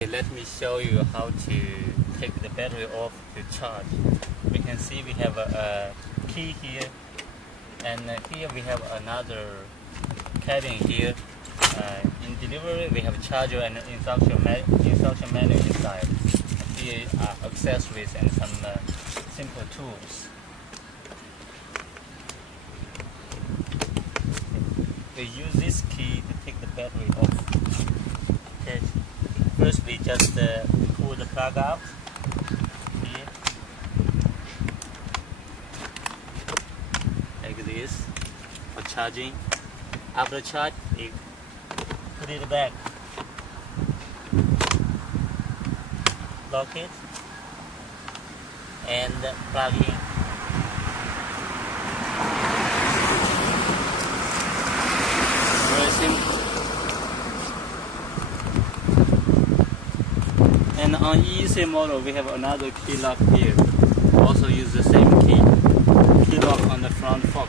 Let me show you how to take the battery off to charge. We can see we have a key here, and here we have another cabin here. In delivery we have a charger and an instruction manual inside. Here are accessories and some simple tools. We use this key to take the battery off. Okay. First we just pull the plug out here, like this, for charging. After charge, we put it back, lock it, and plug in. Very simple. And on EEC model, we have another key lock here. Also use the same key lock on the front fork.